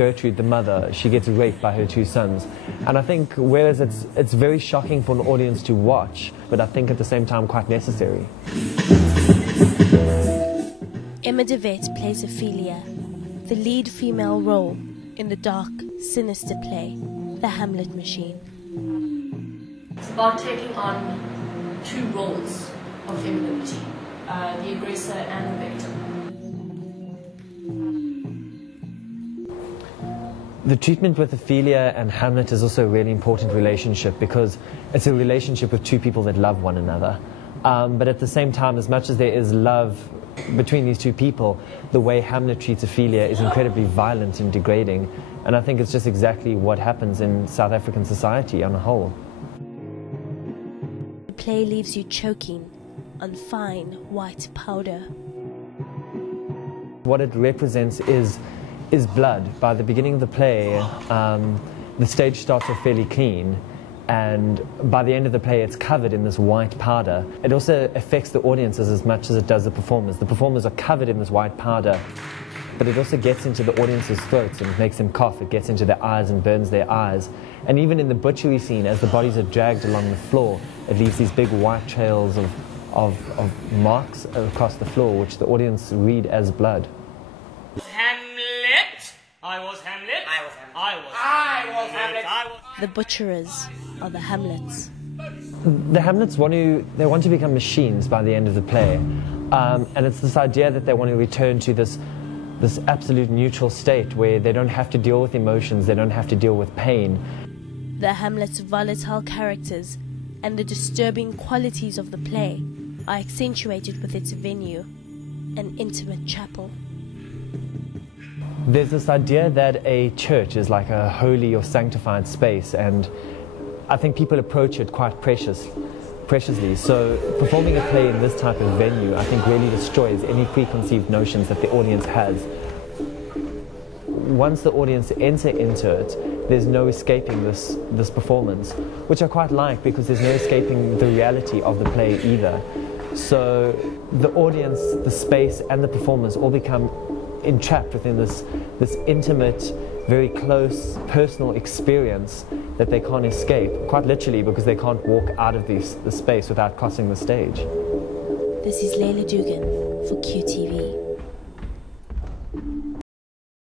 Gertrude, the mother, she gets raped by her two sons. And I think, whereas it's very shocking for an audience to watch, but I think at the same time quite necessary. Emma de Wet plays Ophelia, the lead female role in the dark, sinister play, The Hamlet Machine. It's about taking on two roles of femininity, the aggressor and the victim. The treatment with Ophelia and Hamlet is also a really important relationship because it's a relationship with two people that love one another. But at the same time, as much as there is love between these two people, the way Hamlet treats Ophelia is incredibly violent and degrading. And I think it's just exactly what happens in South African society on a whole. The play leaves you choking on fine white powder. What it represents is blood. By the beginning of the play, the stage starts off fairly clean, and by the end of the play it's covered in this white powder. It also affects the audiences as much as it does the performers. The performers are covered in this white powder, but it also gets into the audience's throats and makes them cough. It gets into their eyes and burns their eyes. And even in the butchery scene, as the bodies are dragged along the floor, it leaves these big white trails of marks across the floor, which the audience read as blood. Hamlet! I was Hamlet! I was Hamlet! I was Hamlet! The butcherers are the Hamlets. The Hamlets want to become machines by the end of the play. And it's this idea that they want to return to this absolute neutral state where they don't have to deal with emotions, they don't have to deal with pain. The Hamlet's volatile characters and the disturbing qualities of the play are accentuated with its venue, an intimate chapel. There's this idea that a church is like a holy or sanctified space, and I think people approach it quite preciously. So performing a play in this type of venue, I think, really destroys any preconceived notions that the audience has. Once the audience enter into it, there's no escaping this performance, which I quite like because there's no escaping the reality of the play either. So the audience, the space, and the performers all become entrapped within this intimate, very close, personal experience that they can't escape, quite literally, because they can't walk out of the space without crossing the stage. This is Leila Dugan for QTV.